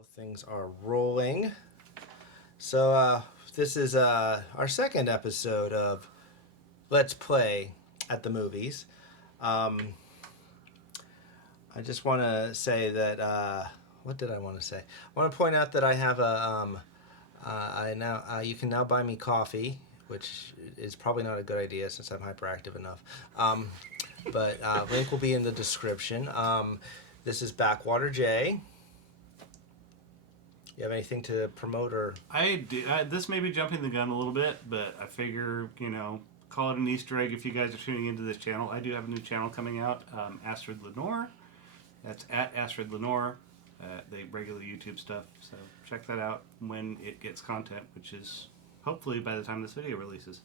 Well, things are rolling. So this is our second episode of Let's Play at the Movies. I just want to say that what did I want to say? I want to point out that I have you can now buy me coffee, which is probably not a good idea since I'm hyperactive enough. But link will be in the description. This is Backwater J. You have anything to promote or? I do. This may be jumping the gun a little bit, but I figure, call it an Easter egg if you guys are tuning into this channel. I do have a new channel coming out, Astrid Lenore. That's at Astrid Lenore. They regular YouTube stuff, so check that out when it gets content, which is hopefully by the time this video releases.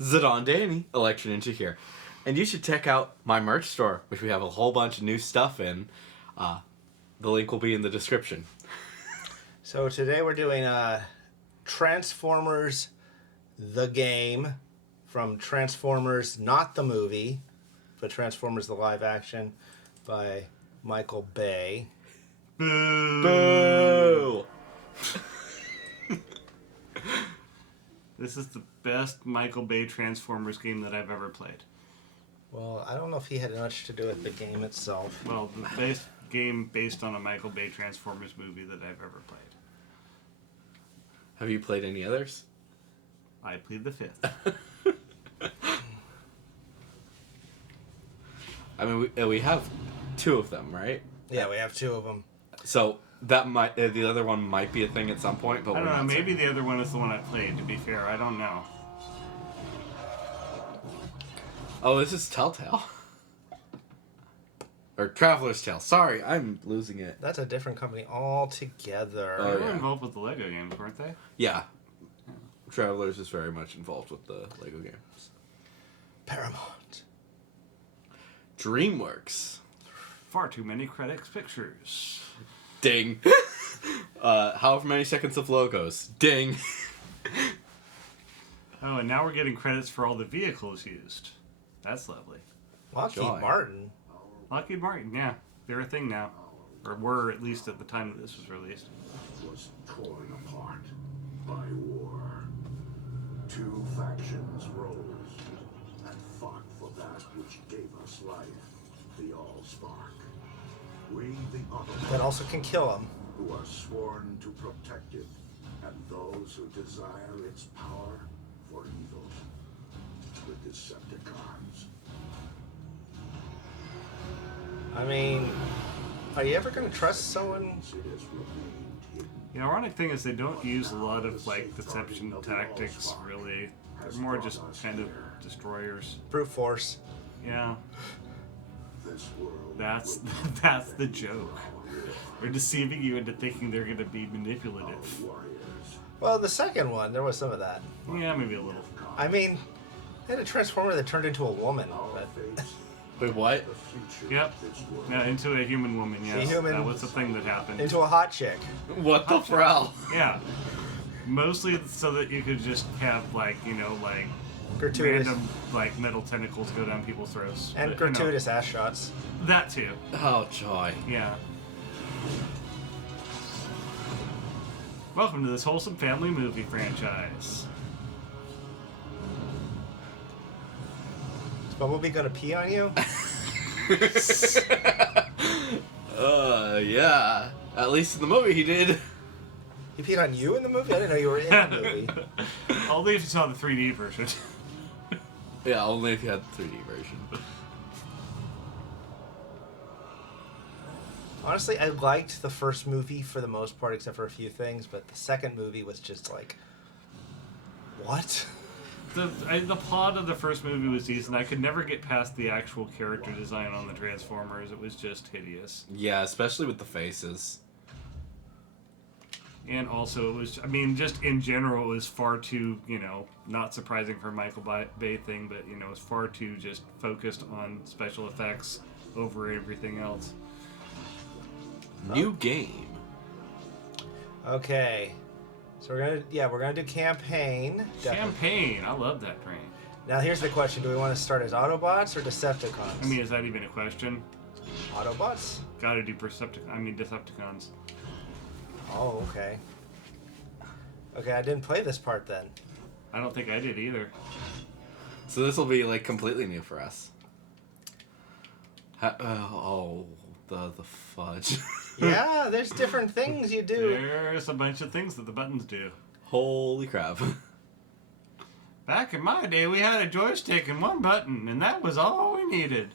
Zidane Danny, Election Ninja here. And you should check out my merch store, which we have a whole bunch of new stuff in. The link will be in the description. So today we're doing Transformers the game from Transformers, not the movie, but Transformers the live action by Michael Bay. Boo! This is the best Michael Bay Transformers game that I've ever played. Well, I don't know if he had much to do with the game itself. Well, the best game based on a Michael Bay Transformers movie that I've ever played. Have you played any others? I plead the fifth. I mean, we have two of them, right? Yeah, we have two of them. So that might the other one might be a thing at some point, but I don't we're know. not Maybe certain. the other one is the one I played. To be fair, I don't know. Oh, this is Telltale. Or Traveler's Tale. Sorry, I'm losing it. That's a different company altogether. Oh, They were yeah. involved with the Lego games, weren't they? Yeah. Travelers is very much involved with the Lego games. Paramount. DreamWorks. Far too many credits pictures. Ding. However many seconds of logos. Ding. Oh, and now we're getting credits for all the vehicles used. That's lovely. Lockheed Joy. Martin. Lockheed Martin, yeah. They're a thing now. Or were, at least at the time that this was released. Was torn apart by war. Two factions rose and fought for that which gave us life, the Allspark. We, the other That also can kill him. who are sworn to protect it, and those who desire its power for evil. The Decepticons. I mean, are you ever going to trust someone? It has remained hidden. The ironic thing is they don't use a lot of, deception tactics, really. They're more just kind of destroyers. Brute force. Yeah, This world that's will that's the joke. They're deceiving you into thinking they're going to be manipulative. warriors. Well, the second one, there was some of that. Yeah, maybe a little. I mean, they had a Transformer that turned into a woman. But Fates, Wait, what? the future Yep. of this world. Yeah, into a human woman, yes. human- That was the thing that happened. into a hot chick. What the frow? Yeah. Mostly so that you could just have, Gratuitous. random, metal tentacles go down people's throats. And But, gratuitous ass shots. That too. Oh, joy. Yeah. Welcome to this wholesome family movie franchise. Is Bumblebee going to pee on you? Yeah. At least in the movie he did. He peed on you in the movie? I didn't know you were in the movie. Only if you saw the 3D version. Yeah, only if you had the 3D version. Honestly, I liked the first movie for the most part, except for a few things, but the second movie was just like, what? The plot of the first movie was decent. I could never get past the actual character design on the Transformers. It was just hideous. Yeah, especially with the faces. And also, it was, just in general, it was far too, not surprising for a Michael Bay thing, but, it was far too just focused on special effects over everything else. New game. Okay. So we're gonna do campaign. Definitely. Campaign! I love that train. Now here's the question: do we want to start as Autobots or Decepticons? Is that even a question? Autobots? Gotta do Decepticons. Oh, okay. Okay, I didn't play this part then. I don't think I did either. So this will be like completely new for us. The fudge. Yeah, there's different things you do. There's a bunch of things that the buttons do. Holy crap. Back in my day, we had a joystick and one button, and that was all we needed.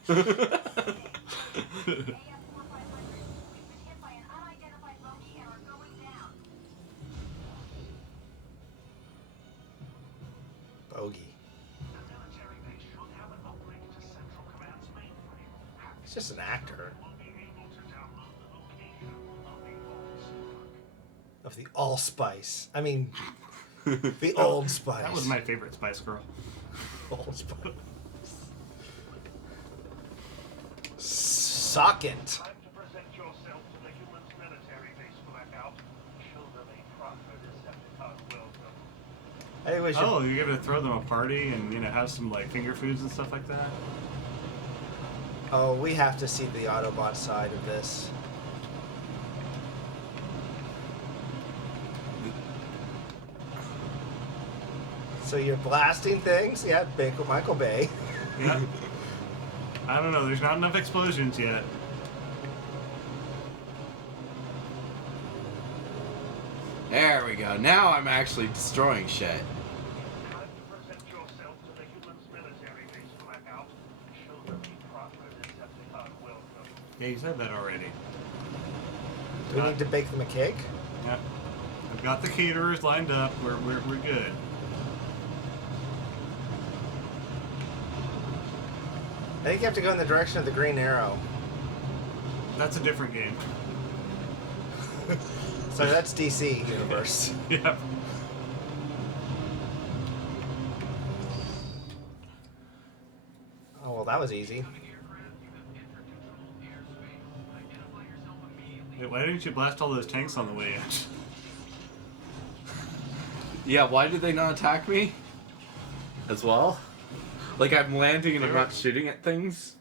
Bogey. He's just an actor. Of the allspice. I mean, the Old Spice. That was my favorite Spice Girl. Old Spice. Socket. I wish. Oh, you're gonna throw them a party and have some like finger foods and stuff like that. Oh, we have to see the Autobot side of this. So you're blasting things? Yeah, Michael Bay. Yeah. I don't know. There's not enough explosions yet. There we go. Now I'm actually destroying shit. Yeah, you said that already. Do we need to bake them a cake? Yeah. I've got the caterers lined up. We're good. I think you have to go in the direction of the Green Arrow. That's a different game. So that's DC universe. Yeah. Oh, well, that was easy. Hey, why didn't you blast all those tanks on the way in? Yeah, why did they not attack me? As well? Like I'm landing and I'm not shooting at things?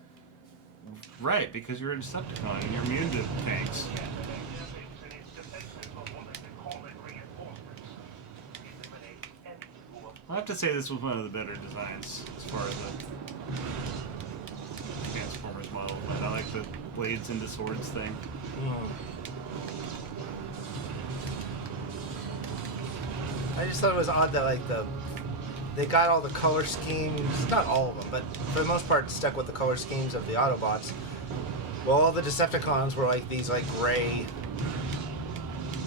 Right, because you're a Decepticon and you're immune to tanks. I have to say this was one of the better designs as far as the Transformers model. But I like the blades into swords thing. I just thought it was odd that they got all the color schemes, not all of them, but for the most part stuck with the color schemes of the Autobots. Well, all the Decepticons were like these gray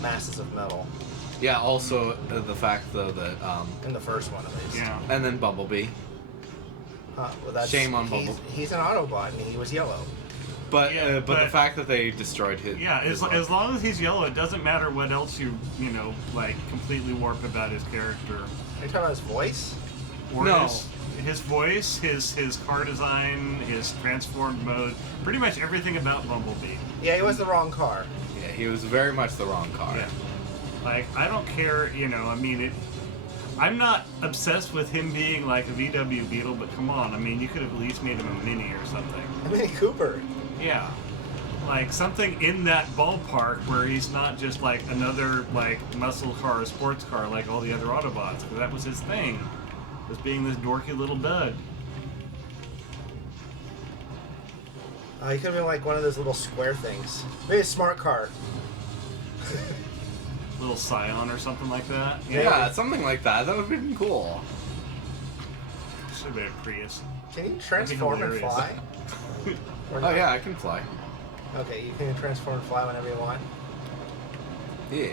masses of metal. Yeah, also the fact though that In the first one, at least. Yeah. and then Bumblebee. Well, that's, Shame on he's, Bumblebee. he's an Autobot and he was yellow. But Yeah, but the but- fact that they destroyed his Yeah, his as long as he's yellow, it doesn't matter what else you completely warp about his character. Are you talking about his voice? Or No. his voice, his car design, his transformed mode, pretty much everything about Bumblebee. Yeah, he was the wrong car. Yeah, he was very much the wrong car. Yeah. Like, I don't care, I'm not obsessed with him being like a VW Beetle, but come on, you could have at least made him a Mini or something. I mean, Cooper. Yeah. Like, something in that ballpark where he's not just like another, muscle car or sports car like all the other Autobots, because that was his thing, was being this dorky little dud. He could have been like one of those little square things. Maybe a smart car. Little Scion or something like that. Yeah, something like that. That would have been cool. Should have been a Prius. Can you transform and hilarious. fly? Or Oh not? yeah, I can fly. Okay, you can transform and fly whenever you want. Yeah.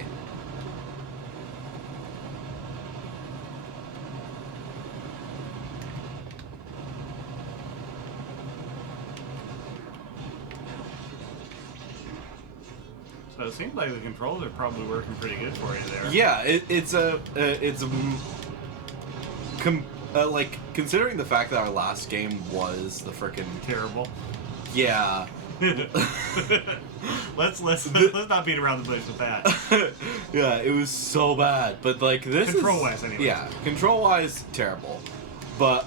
So it seems like the controls are probably working pretty good for you there. Yeah, like considering the fact that our last game was the frickin' Terrible. yeah. let's not beat around the bush with that. Yeah, it was so bad. But like this Control-wise, anyways. Yeah, control wise terrible. But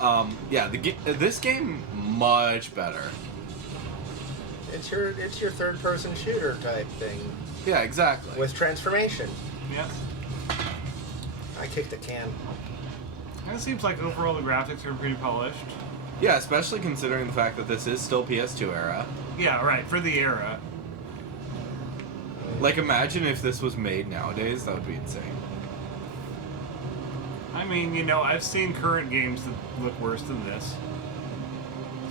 yeah, this game much better. It's your third-person shooter type thing Yeah, exactly. with transformation. Yeah. I kicked a can. And it seems like overall the graphics are pretty polished. Yeah, especially considering the fact that this is still PS2 era. Yeah, right, for the era. Like, imagine if this was made nowadays. That would be insane. I mean, you know, I've seen current games that look worse than this.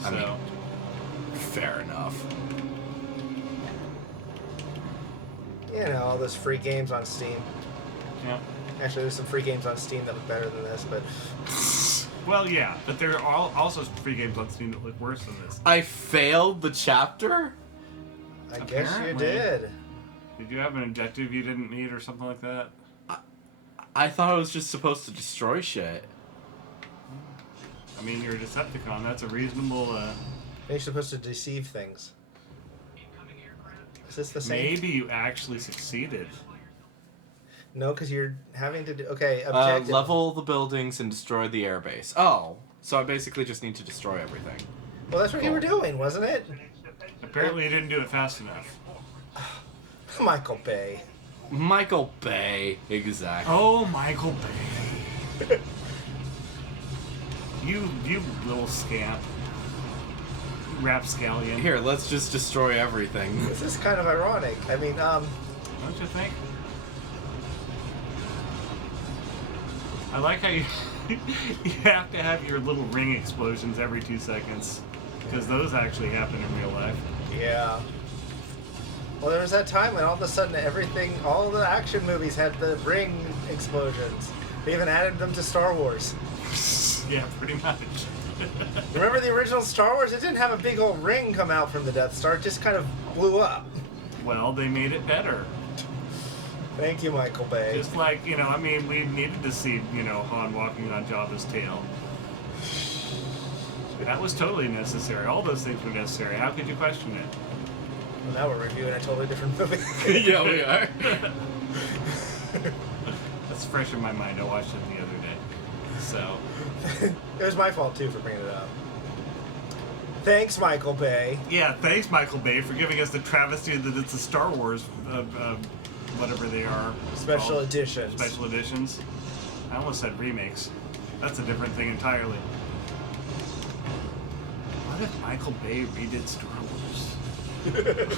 So, I mean, fair enough. You know, all those free games on Steam. yeah. Actually, there's some free games on Steam that look better than this, but Well, yeah, but there are also free games on Steam that look worse than this. I failed the chapter? I guess you Apparently. did. Did you have an objective you didn't meet or something like that? I thought I was just supposed to destroy shit. I mean, you're a Decepticon. That's a reasonable. You're supposed to deceive things. Is this the same? Maybe you actually succeeded. No, because you're having to do... Okay, objective. Level the buildings and destroy the airbase. Oh, so I basically just need to destroy everything. Well, that's what you were doing, wasn't it? Apparently, you didn't do it fast enough. Michael Bay. Michael Bay, exactly. Oh, Michael Bay. you little scamp. Rapscallion. Here, let's just destroy everything. This is kind of ironic. I mean, Don't you think? I like how you you have to have your little ring explosions every 2 seconds. Because those actually happen in real life. yeah. Well, there was that time when all of a sudden everything, all the action movies had the ring explosions. They even added them to Star Wars. Yeah, pretty much. Remember the original Star Wars? It didn't have a big old ring come out from the Death Star. It just kind of blew up. Well, they made it better. Thank you, Michael Bay. Just like, you know, I mean, we needed to see, you know, Han walking on Jabba's tail. That was totally necessary. All those things were necessary. How could you question it? Well, now we're reviewing a totally different movie. Yeah, we are. That's fresh in my mind. I watched it the other day. So, It was my fault, too, for bringing it up. Thanks, Michael Bay. yeah, thanks, Michael Bay, for giving us the travesty that it's a Star Wars, whatever they are. Special called. editions. Special editions. I almost said remakes. That's a different thing entirely. What if Michael Bay redid Star Wars?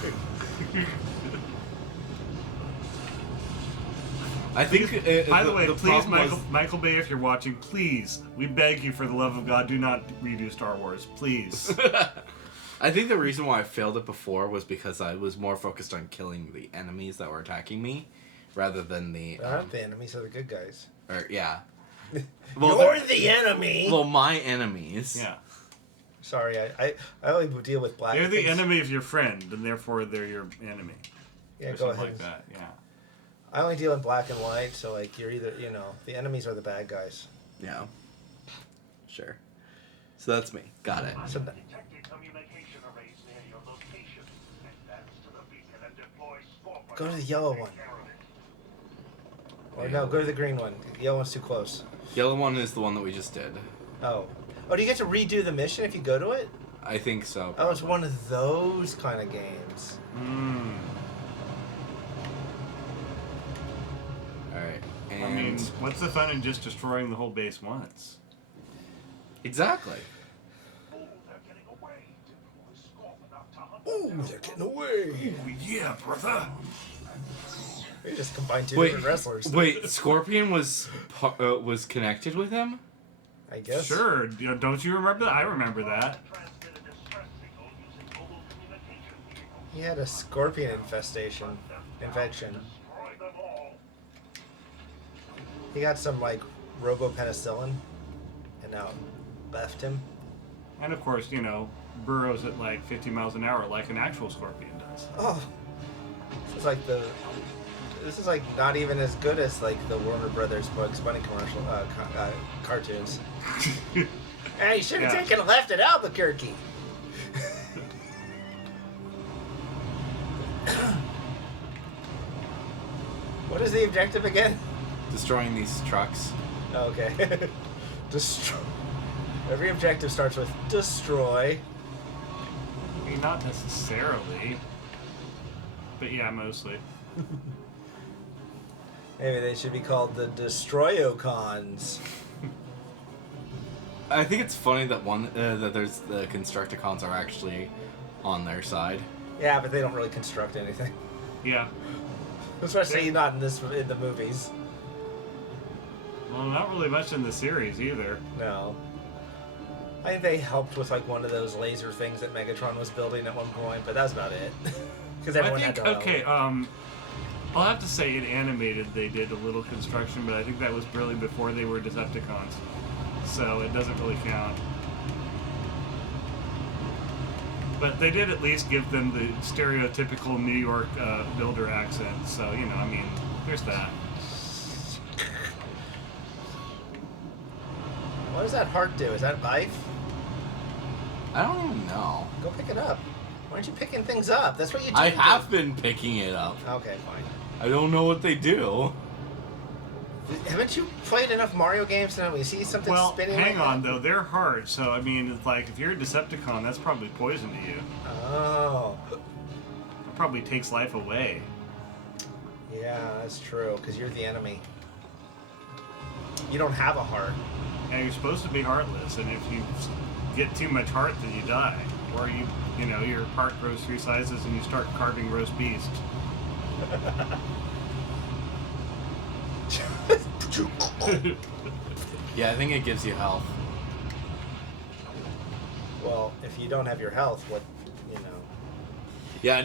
I think. By the way, please, problem was- Michael Bay, if you're watching, please, we beg you for the love of God, do not redo Star Wars, please. I think the reason why I failed it before was because I was more focused on killing the enemies that were attacking me, rather than the. Not the enemies are the good guys. Or, yeah. You're the enemy! Well, my enemies. Yeah. Sorry, I only deal with black They're the things. enemy of your friend, and therefore they're your enemy. Yeah, Or go something ahead. like that, yeah. I only deal in black and white, so like you're either, you know, the enemies are the bad guys. Yeah. Sure. So that's me. Got it. So Detected communication arrays near your location. Advance to the beacon and deploy swarm. go to the yellow one. Or no, go to the green one. The yellow one's too close. Yellow one is the one that we just did. Oh. Oh, do you get to redo the mission if you go to it? I think so. Oh, it's one of those kind of games. Mm. Alright. And I mean, what's the fun in just destroying the whole base once? exactly. Oh, they're getting away. Deploy swarm enough to hunt Ooh, them they're getting away. Yeah, brother. We just combined two Wait, different wrestlers. wait. Scorpion was connected with him. I guess. Sure, you know, don't you remember that? I remember that. Transmit a distress signal using mobile communication vehicles. He had a scorpion infestation. Infection. Destroy them all. He got some like robopenicillin and now left him. And of course, you know, burrows at like 50 miles an hour like an actual scorpion does. Oh. This is like not even as good as like the Warner Brothers Bugs Bunny commercial cartoons. Hey, you should have Yeah. taken a left at Albuquerque. What is the objective again? Destroying these trucks. Oh, okay. Destroy. Every objective starts with destroy. mean, not necessarily. But yeah, mostly. Maybe they should be called the Destroyocons. I think it's funny that that there's the Constructicons are actually on their side. Yeah, but they don't really construct anything. Yeah. Especially not in the movies. Well, not really much in the series either. No. I think they helped with like one of those laser things that Megatron was building at one point, but that's about it. Because everyone had to help. Okay, I'll have to say in animated they did a little construction, but I think that was really before they were Decepticons. So it doesn't really count. But they did at least give them the stereotypical New York builder accent, so, you know, I mean, there's that. What does that heart do? Is that life? I don't even know. Go pick it up. Why aren't you picking things up? That's what you do. I have been picking it up. Okay, fine. I don't know what they do. Haven't you played enough Mario games to know when you see something Well, spinning hang like on, that? though. They're hard, so, I mean, it's like, if you're a Decepticon, that's probably poison to you. Oh. It probably takes life away. Yeah, that's true, because you're the enemy. You don't have a heart. And you're supposed to be heartless, and if you get too much heart, then you die. Or you know, your heart grows 3 sizes and you start carving roast beast. Yeah, I think it gives you health. Well, if you don't have your health, what, you know. Yeah,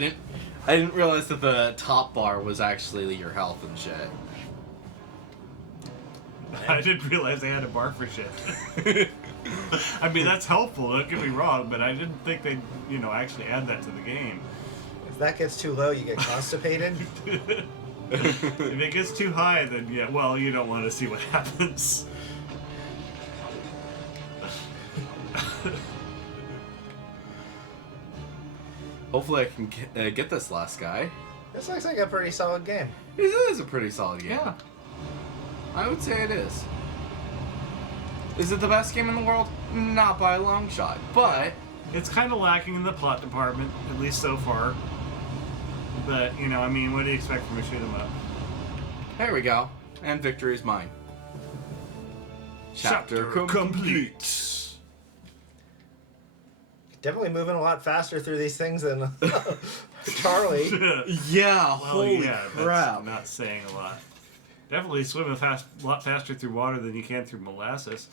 I didn't realize that the top bar was actually your health and shit. I didn't realize they had a bar for shit. I mean, that's helpful, don't get me wrong, but I didn't think they'd, you know, actually add that to the game. If that gets too low, you get constipated. If it gets too high, then yeah, well, you don't want to see what happens. Hopefully I can get this last guy. This looks like a pretty solid game. It is a pretty solid game. Yeah. I would say it is. Is it the best game in the world? Not by a long shot, but It's kind of lacking in the plot department, at least so far. But, you know, I mean, what do you expect from a shoot 'em up? there we go. And victory is mine. Chapter complete. Definitely moving a lot faster through these things than Charlie. Yeah, Well, holy yeah, crap. that's not saying a lot. Definitely swimming a lot faster through water than you can through molasses.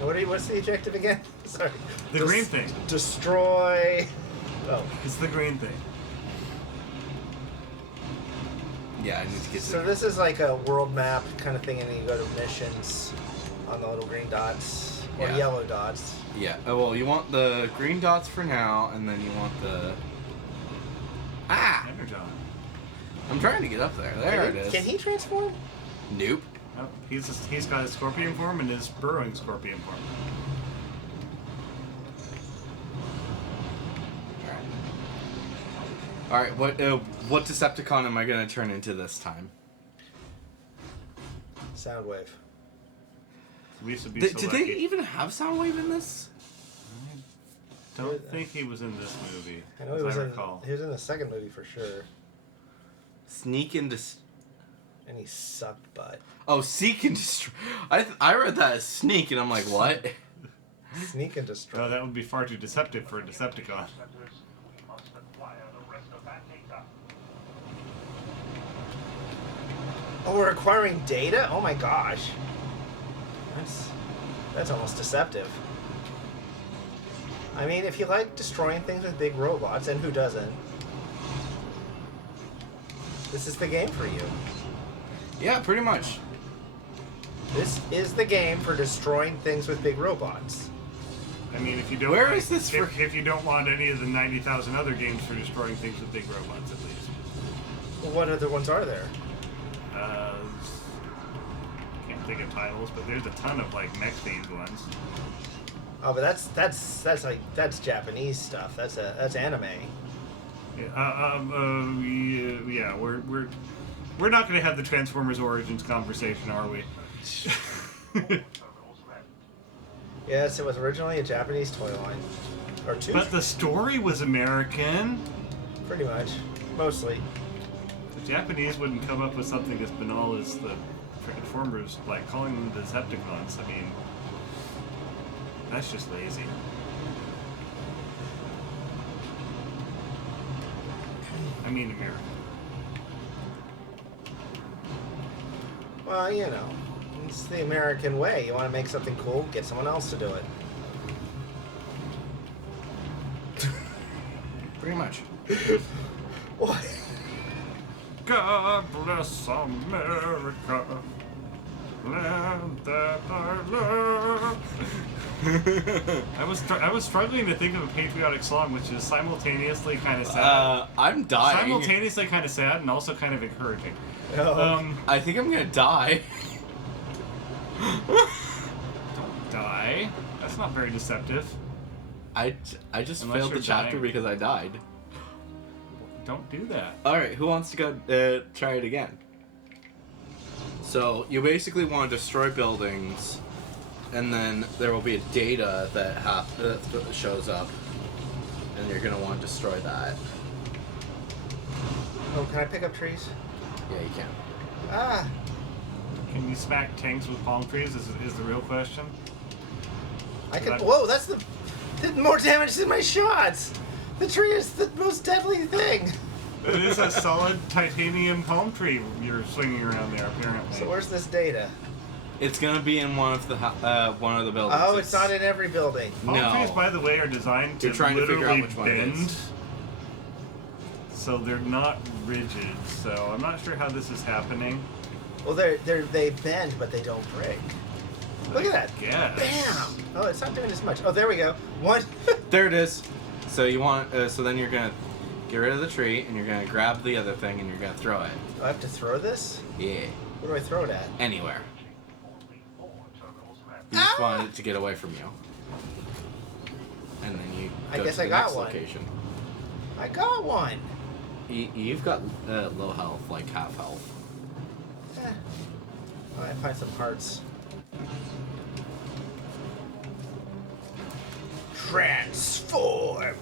What's the objective again? Sorry. The green thing. Destroy. Oh. It's the green thing. Yeah, I need to get So this is like a world map kind of thing, and then you go to missions on the little green dots or Yeah. yellow dots. Yeah. Oh, well, you want the green dots for now, and then you want the... Ah! Energon. I'm trying to get up there. There it is. Can he transform? Nope. Oh, he's got his scorpion form and his burrowing scorpion form. Alright, what Decepticon am I going to turn into this time? Soundwave. We should be Did so they lucky. even have Soundwave in this? I don't think he was in this movie, I know as he was I in. recall. He was in the second movie for sure, Sneak and and he sucked butt. Oh, seek and destroy. I read that as sneak, and I'm like, what? Sneak and destroy. Oh, that would be far too deceptive for a Decepticon. Oh, we're acquiring data? Oh my gosh. That's almost deceptive. I mean, if you like destroying things with big robots, and who doesn't? This is the game for you. Yeah, pretty much. This is the game for destroying things with big robots. I mean, if you don't, Where is this if you don't want any of the 90,000 other games for destroying things with big robots, at least. Well, what other ones are there? Can't think of titles, but there's a ton of like mech-themed ones. Oh, but that's Japanese stuff. That's anime. Yeah, we're not going to have the Transformers Origins conversation, are we? Yes, it was originally a Japanese toy line. Or two, But the story was American. pretty much. Mostly. The Japanese wouldn't come up with something as banal as the Transformers, like calling them the Decepticons. I mean, that's just lazy. I mean, America. Well, you know, it's the American way. You want to make something cool, get someone else to do it. Pretty much. What? God bless America, land that I love. I was struggling to think of a patriotic song which is simultaneously kind of sad. I'm dying. Simultaneously kind of sad and also kind of encouraging. Oh. I think I'm gonna die. Don't die. That's not very deceptive. I just Unless failed the you're chapter dying. because I died. Don't do that. Alright, who wants to go try it again? So, you basically want to destroy buildings, and then there will be a data that shows up, and you're going to want to destroy that. Oh, can I pick up trees? Yeah, you can. Ah. Can you smack tanks with palm trees? Is the real question. I can. That- Whoa, that's the. Did more damage than my shots! The tree is the most deadly thing! It is a solid titanium palm tree you're swinging around there, apparently. So where's this data? It's going to be in one of the buildings. Oh, it's not in every building. Palm No. trees, by the way, are designed to You're trying to figure out literally which one it bend. is. So they're not rigid. So I'm not sure how this is happening. Well, they bend, but they don't break. Look at that! Yes. Bam! Oh, it's not doing as much. Oh, there we go. One. There it is. So you want, so then you're going to get rid of the tree, and you're going to grab the other thing, and you're going to throw it. Do I have to throw this? Yeah. Where do I throw it at? Anywhere. You just want it to get away from you. And then you I go guess to the I got next one. location. I got one. You've got low health, like half health. Eh. Oh, I find some parts. Transform.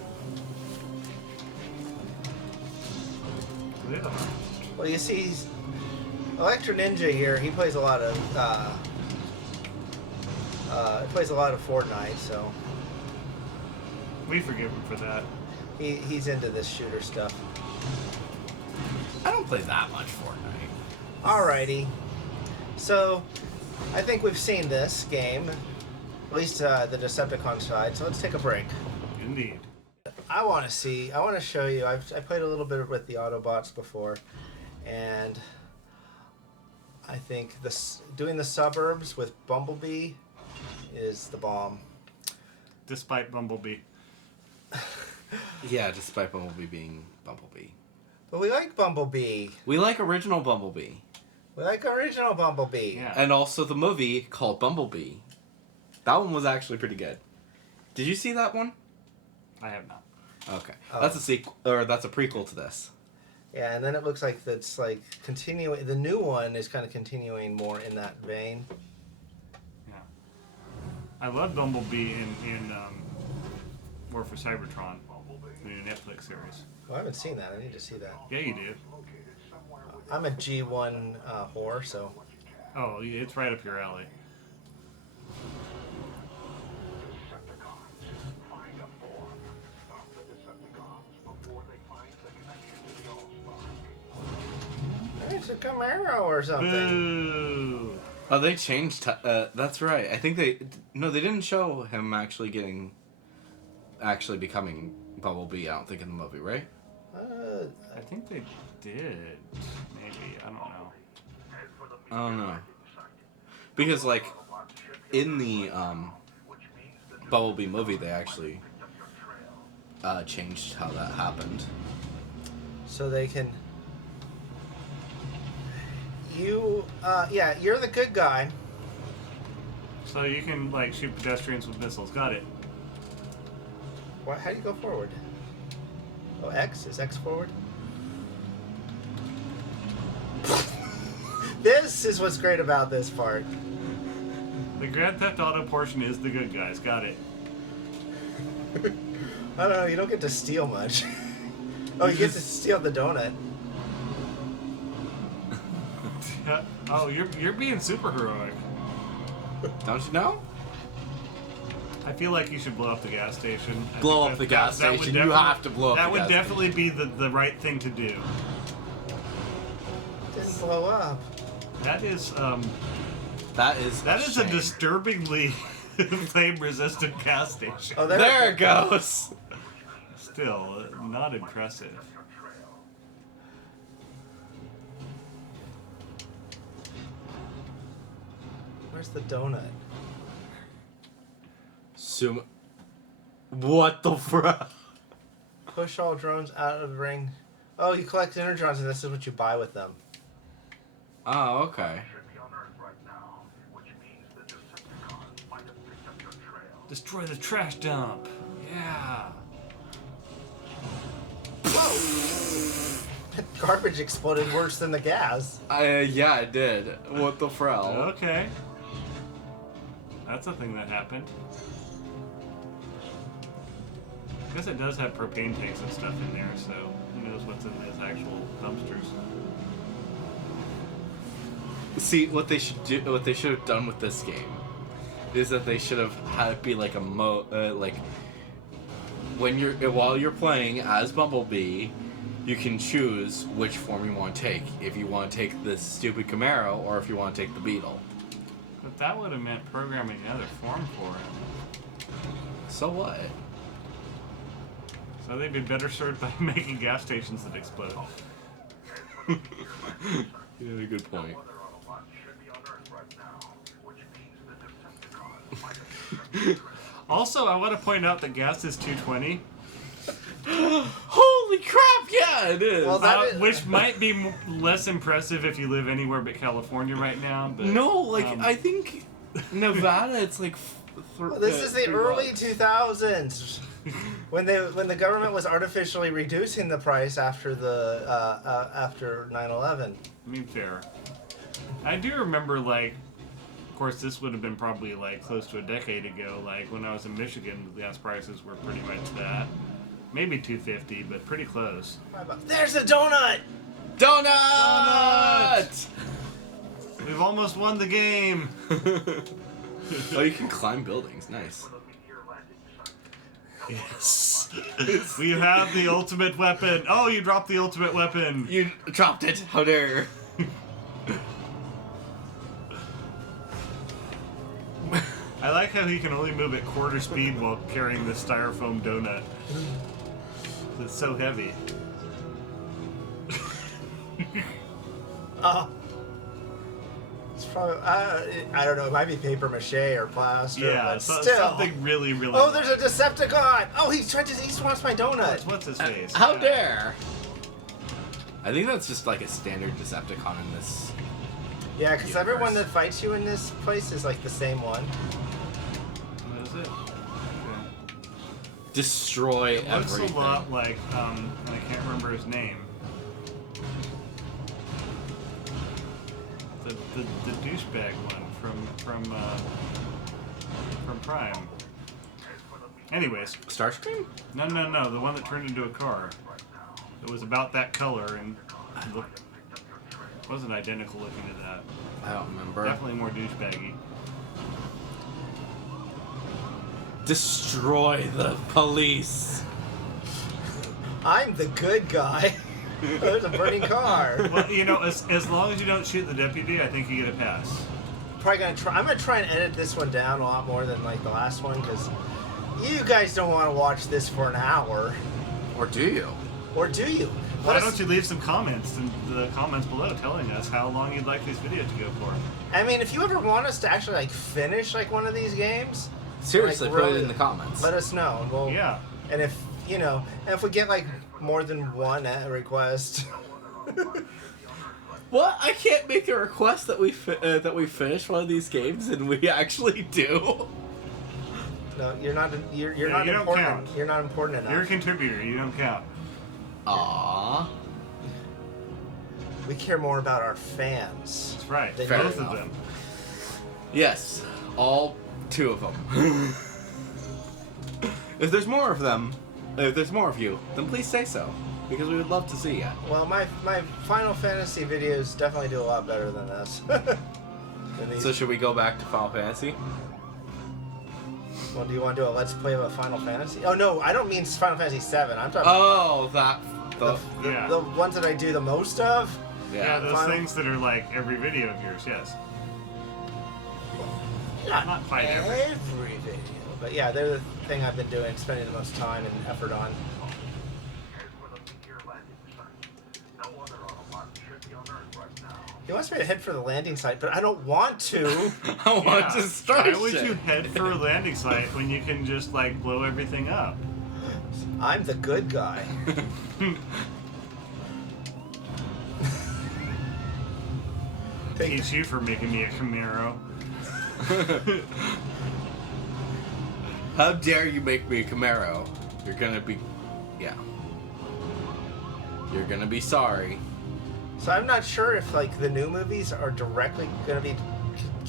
Yeah. Well, you see, Electro Ninja here. He plays a lot of. He plays a lot of Fortnite, so We forgive him for that. he's into this shooter stuff. I don't play that much Fortnite. Alrighty. So, I think we've seen this game, at least the Decepticon side. So let's take a break. Indeed. I want to show you. I played a little bit with the Autobots before, and I think doing the suburbs with Bumblebee is the bomb. Despite Bumblebee. Yeah, despite Bumblebee being Bumblebee. But we like Bumblebee. We like original Bumblebee. We like original Bumblebee. Yeah. And also the movie called Bumblebee. That one was actually pretty good. Did you see that one? I have not. Okay. Oh. That's a sequel, or that's a prequel to this. Yeah, and then it looks like that's like continuing. The new one is kind of continuing more in that vein. Yeah. I love Bumblebee in War for Cybertron, the new Netflix series. Well, I haven't seen that. I need to see that. Yeah, you do. I'm a G1 whore, so Oh, yeah, it's right up your alley. it's a Camaro or something. Boo! Oh, they changed. That's right. I think they didn't show him actually becoming Bumblebee. I don't think in the movie, right? I think they did. Maybe. I don't know. I don't know. Because like in the Bumblebee movie, they actually changed how that happened. So they can. You're the good guy. So you can like shoot pedestrians with missiles. Got it. What? How do you go forward? Oh, X? Is X forward? This is what's great about this part. The The Grand Theft Auto portion is the good guys. Got it. I don't know. You don't get to steal much. Oh, you get to steal the donut. Oh, you're being super heroic. Don't you know? I feel like you should blow up the gas station. I Blow think up the that gas would station. You definitely- have to blow up That the would gas definitely be the right thing to do. Didn't blow up. That is That is a disturbingly flame-resistant gas station. Oh, There it goes. Still, not impressive. Where's the donut? What the fuck? Push all drones out of the ring. Oh, you collect enertrons, and this is what you buy with them. Oh, okay. Destroy the trash dump. Yeah. Garbage exploded worse than the gas. Yeah, I did. What the frell? Okay. That's a thing that happened. I guess it does have propane tanks and stuff in there, so who knows what's in those actual dumpsters. See, what they should have done with this game is that they should have had it be like a like when while you're playing as Bumblebee, you can choose which form you want to take. If you want to take the stupid Camaro or if you want to take the Beetle. But that would have meant programming another form for him. So what? So they'd be better served by making gas stations that explode. Yeah, good point. Also, I want to point out that gas is 220, Holy crap! Yeah, it is. Well, that is- which might be less impressive if you live anywhere but California right now. But no, like I think Nevada, it's like. This is the early $3. 2000s, when the government was artificially reducing the price after after 9/11. I mean, fair. I do remember, like, of course, this would have been probably like close to a decade ago. Like when I was in Michigan, the gas prices were pretty much that. Maybe 250, but pretty close. There's a donut. Donut! We've almost won the game. Oh, you can climb buildings. Nice. Yes. We have the ultimate weapon. Oh, you dropped the ultimate weapon. You dropped it. How dare you? I like how he can only move at quarter speed while carrying the styrofoam donut. It's so heavy. Oh. It's probably, I don't know, it might be paper mache or plaster, Yeah, but so, still. something really, really. Oh, there's a Decepticon! Oh, he wants my donut! What's his face? How Yeah. dare? I think that's just like a standard Decepticon in this. Yeah, because Universe. everyone that fights you in this place is like the same one. What is it? Okay. Destroy It looks everything. a lot like, and I can't remember his name. The douchebag one from Prime. Anyways, Starscream? no, the one that turned into a car. It was about that color and wasn't identical looking to that. I don't remember. Definitely more douchebaggy. Destroy the police. I'm the good guy. There's a burning car. Well, you know, as long as you don't shoot the deputy, I think you get a pass. Probably gonna try. I'm gonna try and edit this one down a lot more than like the last one because you guys don't want to watch this for an hour, Or do you? or do you? Why don't you leave some comments in the comments below telling us how long you'd like this video to go for? I mean, if you ever want us to actually like finish like one of these games, Seriously, like, put it really, in the comments. let us know. And we'll, Yeah. And if you know, and if we get like more than one request. What? I can't make a request that we finish one of these games, and we actually do. No, you're not. You're Yeah, not you don't important. count. You're not important enough. You're a contributor. You don't count. Aww. We care more about our fans. That's right. Then Both Fair of enough. them. Yes. All 2 of them. If there's more of them, if there's more of you, then please say so. Because we would love to see it. Well, my Final Fantasy videos definitely do a lot better than this. Than these. So should we go back to Final Fantasy? Well, do you want to do a Let's Play of a Final Fantasy? Oh, no, I don't mean Final Fantasy 7. I'm talking Oh, that... Yeah. the ones that I do the most of. Yeah, those Final- things that are like every video of yours, yes. Not quite every. every video. But yeah, they're the thing I've been doing, spending the most time and effort on. He wants me to head for the landing site, but I don't want to. I want to start Why would shit. you head for a landing site when you can just like blow everything up? I'm the good guy. Teach you for making me a Camaro. How dare you make me a Camaro? You're gonna be... Yeah. You're gonna be sorry. So I'm not sure if like the new movies are directly going to be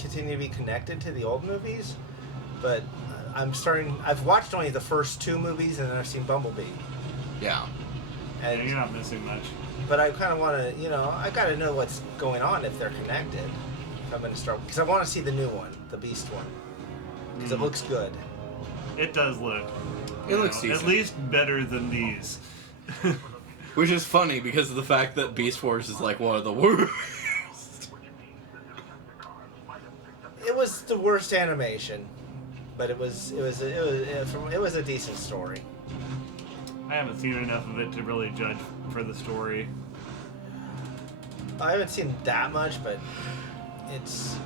continue to be connected to the old movies, but I've watched only the first 2 movies and then I've seen Bumblebee. Yeah. Yeah, And you're not missing much. but I kind of want to, I got to know what's going on if they're connected. If I'm going to start because I want to see the new one, the Beast one, because it looks good. It does look. It looks at decent. least better than these. Which is funny because of the fact that Beast Wars is like one of the worst. It was the worst animation, but it was a decent story. I haven't seen enough of it to really judge for the story. I haven't seen that much, but it's.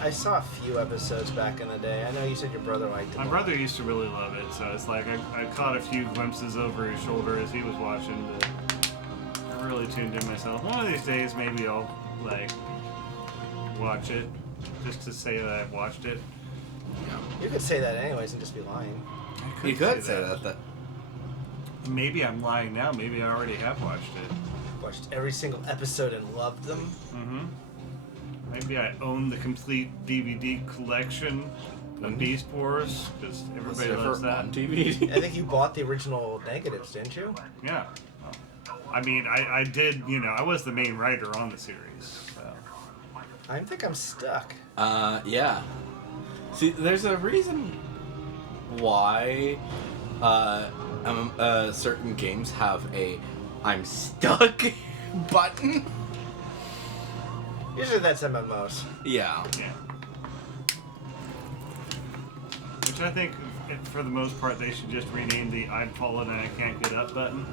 I saw a few episodes back in the day. I know you said your brother liked it. My brother used to really love it, so it's like I caught a few glimpses over his shoulder as he was watching, but I really tuned in myself. One of these days, maybe I'll like watch it just to say that I've watched it. You could say that anyways and just be lying. You could say that. Maybe I'm lying now. Maybe I already have watched it. Watched every single episode and loved them. Mm-hmm. Maybe I own the complete DVD collection of Beast Wars because everybody loves that. On DVD. I think you bought the original negatives, didn't you? Yeah. I mean, I did, I was the main writer on the series. So. I think I'm stuck. Yeah. See, there's a reason why certain games have a "I'm stuck" button. Usually that's MMOs. Yeah. Yeah. Which I think, for the most part, they should just rename the "I've fallen and I can't get up" button.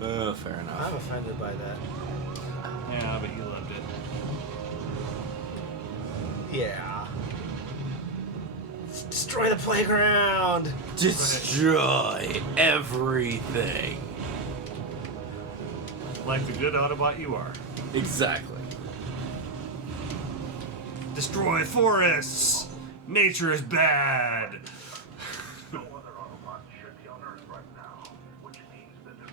Fair enough. I'm offended by that. Yeah, but you loved it. Yeah. Destroy the playground! Destroy everything. Like the good Autobot you are. Exactly. Destroy forests! Nature is bad!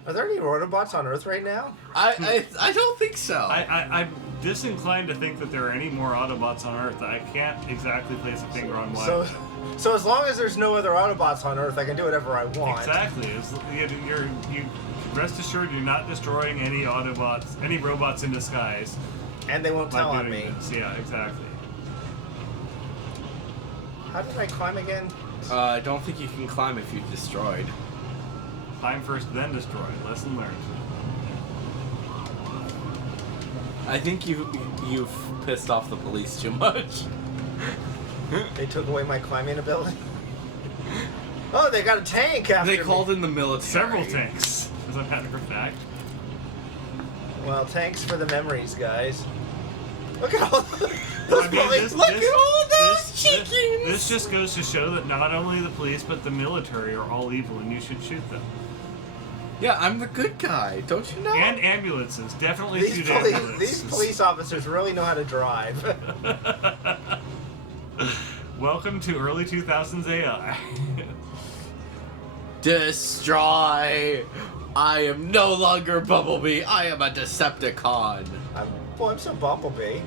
Are there any Autobots on Earth right now? I don't think so. I'm disinclined to think that there are any more Autobots on Earth. I can't exactly place a finger on why. So as long as there's no other Autobots on Earth, I can do whatever I want. Exactly. You rest assured you're not destroying any Autobots, any robots in disguise. And they won't by tell on doing me. this. Yeah, exactly. How did I climb again? I don't think you can climb if you destroyed. Climb first, then destroy. Lesson learned. I think you've pissed off the police too much. They took away my climbing ability? Oh, they got a tank after They me. called in the military. Several tanks, as a matter of fact. Well, thanks for the memories, guys. Look at all those I mean, police. Look at all of those chickens! This just goes to show that not only the police, but the military are all evil and you should shoot them. Yeah, I'm the good guy. Don't you know? And ambulances. Definitely These shoot police, ambulances. these police officers really know how to drive. Welcome to early 2000s AI. Destroy! I am no longer Bumblebee. I am a Decepticon. I'm still Bumblebee.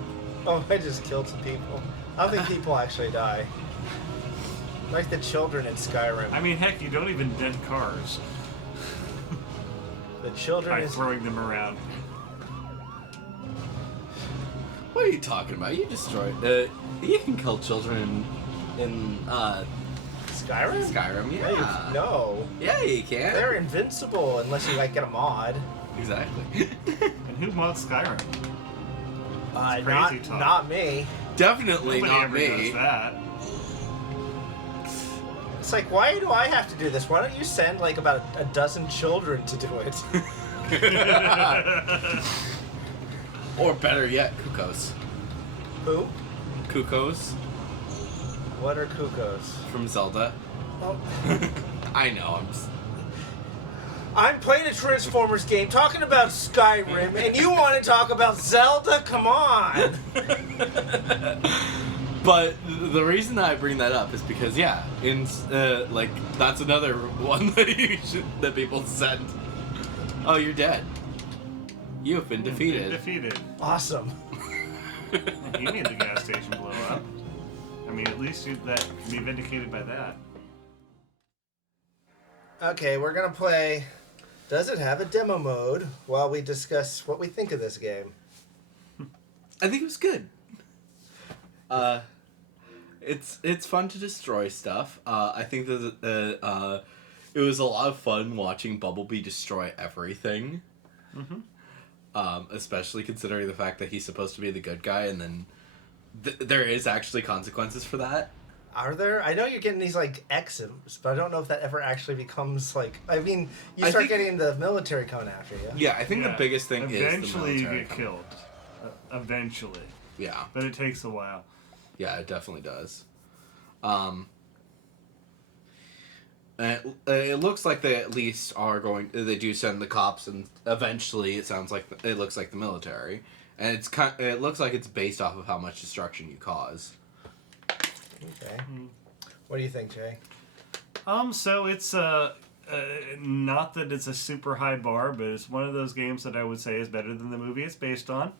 Oh, I just killed some people. I don't think people actually die. Like the children in Skyrim. I mean, heck, you don't even dent cars The children by is throwing them around. What are you talking about? You destroy. You can kill children in Skyrim? Skyrim. Yeah, Yeah. no. Yeah, you can. They're invincible unless you like get a mod. Exactly. And who mods Skyrim? Not, crazy talk. not me. Definitely Nobody not ever me. does that. It's like, why do I have to do this? Why don't you send like about a dozen children to do it? Or better yet, Kukos. Who? Kukos What are cuckoos? from Zelda. Oh. I know. I'm. I'm playing a Transformers game talking about Skyrim, and you want to talk about Zelda? Come on! But the reason I bring that up is because in like that's another one that people send. Oh, you're dead. You have been defeated. Defeated. Awesome. You made the gas station blow up. I mean, at least that can be vindicated by that. Okay, we're gonna play. Does it have a demo mode? While we discuss what we think of this game. I think it was good. It's fun to destroy stuff. I think that it was a lot of fun watching Bumblebee destroy everything. Mm-hmm. Especially considering the fact that he's supposed to be the good guy, and then there is actually consequences for that. Are there? I know you're getting these like X's, but I don't know if that ever actually becomes like. I mean, you start getting the military coming after you. Yeah, I think the biggest thing is the eventually you military get killed. Eventually. Yeah. But it takes a while. Yeah, it definitely does. And it looks like they at least are going. They do send the cops, and eventually it sounds like it looks like the military, and it looks like it's based off of how much destruction you cause. Okay. What do you think, Jay? So it's not that it's a super high bar, but it's one of those games that I would say is better than the movie it's based on.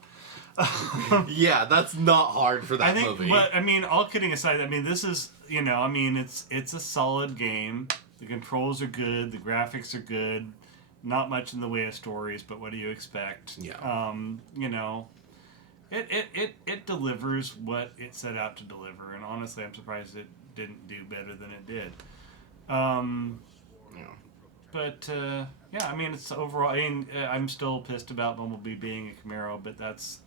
Yeah, that's not hard for that I think, movie. but I mean, all kidding aside, I mean, this is, I mean, it's a solid game. The controls are good, the graphics are good. Not much in the way of stories, but what do you expect? Yeah. It delivers what it set out to deliver, and honestly, I'm surprised it didn't do better than it did. Yeah. But I mean, it's overall. I mean, I'm still pissed about Bumblebee being a Camaro, but that's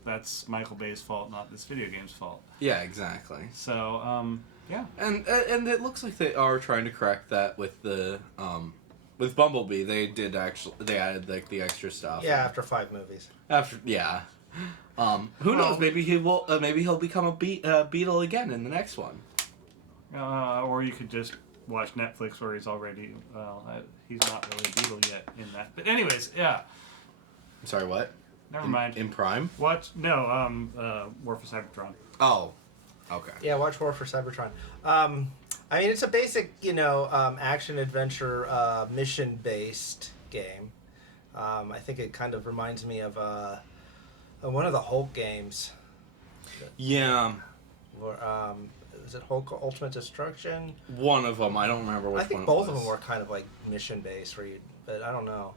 Michael Bay's fault, not this video game's fault. Yeah, exactly. So yeah. And it looks like they are trying to correct that with the with Bumblebee. They added like the extra stuff. Yeah, after 5 movies. Who knows? Maybe he'll become a Beetle again in the next one. Or you could just watch Netflix where he's already. He's not really a Beetle yet in that. But anyways, yeah. I'm sorry, what? Never mind. In Prime? Watch War for Cybertron. Oh, okay. Yeah, watch War for Cybertron. I mean, it's a basic, action adventure mission based game. I think it kind of reminds me of one of the Hulk games. Yeah. Or, is it Hulk Ultimate Destruction? One of them. I don't remember which one. I think both of them were kind of like mission based, but I don't know.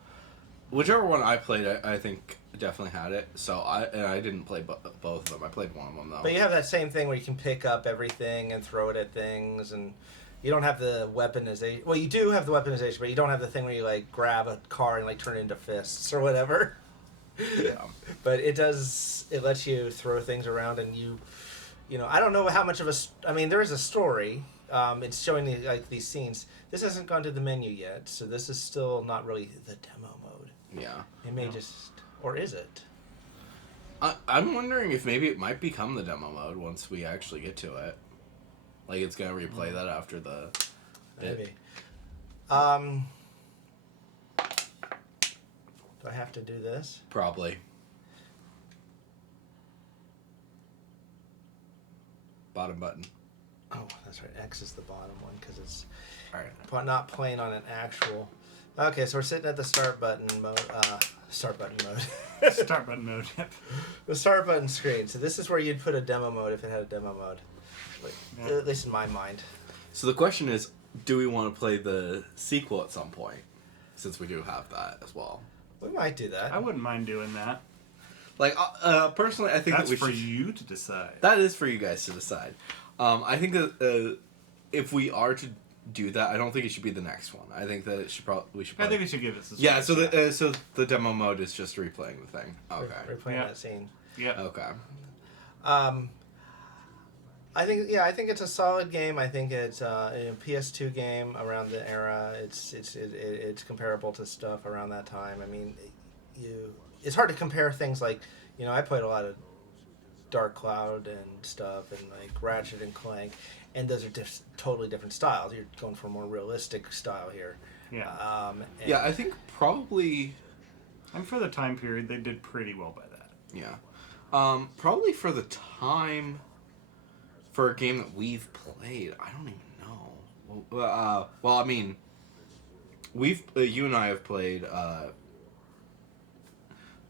Whichever one I played, I think definitely had it. So I didn't play both of them. I played one of them though. But you have that same thing where you can pick up everything and throw it at things, and you don't have the weaponization. Well, you do have the weaponization, but you don't have the thing where you like grab a car and like turn it into fists or whatever. Yeah. But it lets you throw things around, and I don't know how much of I mean, there is a story. It's showing these scenes. This hasn't gone to the menu yet, so this is still not really the demo mode. Yeah. It may or is it? I'm wondering if maybe it might become the demo mode once we actually get to it. Like it's gonna replay that after the. Maybe. Do I have to do this? Probably. Bottom button. Oh, that's right. X is the bottom one because it's All right. not playing on an actual. Okay, so we're sitting at the start button mode. Start button mode. Start button mode. Yep. The start button screen. So this is where you'd put a demo mode if it had a demo mode. Yeah. At least in my mind. So the question is, do we want to play the sequel at some point? Since we do have that as well. We might do that. I wouldn't mind doing that. Like, personally, I think That's that we for should... you to decide. That is for you guys to decide. I think that if we are to do that, I don't think it should be the next one. I think that it should we should. I think we should give it. Yeah. So the demo mode is just replaying the thing. Okay. Replaying Yeah. that scene. Yeah. Okay. I think it's a solid game. I think it's a PS2 game around the era. It's comparable to stuff around that time. I mean, it's hard to compare things like, I played a lot of Dark Cloud and stuff, and like Ratchet and Clank, and those are totally different styles. You're going for a more realistic style here. Yeah. Yeah, I think probably. And for the time period, they did pretty well by that. Yeah. Probably for the time. For a game that we've played, I don't even know. Well, I mean, you and I have played the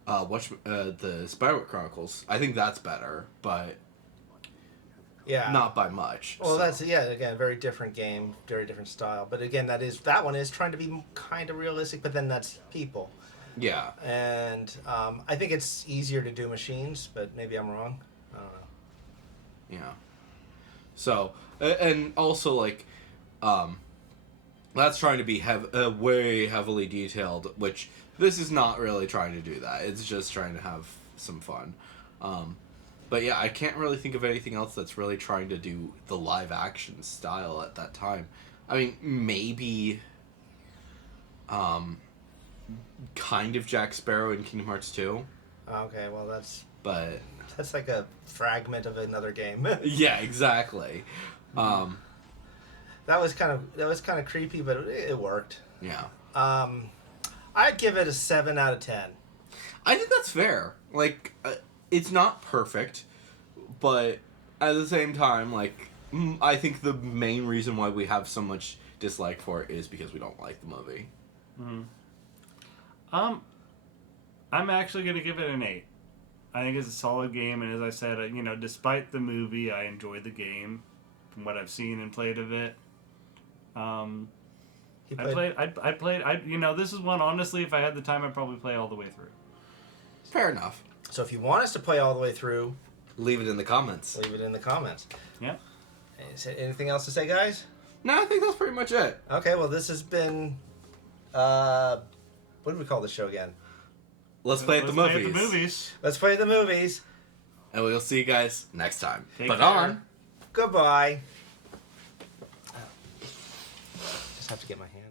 Spyro Chronicles. I think that's better, but Yeah. not by much. Well, so. that's again, very different game, very different style. But again, that one is trying to be kind of realistic, but then that's people. Yeah. And I think it's easier to do machines, but maybe I'm wrong. I don't know. Yeah. So, and also, like, that's trying to be way heavily detailed, which this is not really trying to do that. It's just trying to have some fun. But yeah, I can't really think of anything else that's really trying to do the live action style at that time. I mean, maybe, kind of Jack Sparrow in Kingdom Hearts 2. Okay, well But that's like a fragment of another game. yeah, exactly. That was kind of creepy, but it worked. Yeah. I'd give it a 7 out of 10. I think that's fair. Like, it's not perfect, but at the same time, like, I think the main reason why we have so much dislike for it is because we don't like the movie. Mm-hmm. I'm actually gonna give it an 8. I think it's a solid game, and as I said, despite the movie, I enjoyed the game from what I've seen and played of it. This is one, honestly, if I had the time, I'd probably play all the way through. Fair enough. So if you want us to play all the way through, Leave it in the comments. leave it in the comments. Yeah. Anything else to say, guys? No, I think that's pretty much it. Okay, well, this has been... what do we call the show again? Let's play at the Let's movies. play at the movies. Let's play the movies. And we'll see you guys next time. Take But care. on. Goodbye. Just have to get my hand.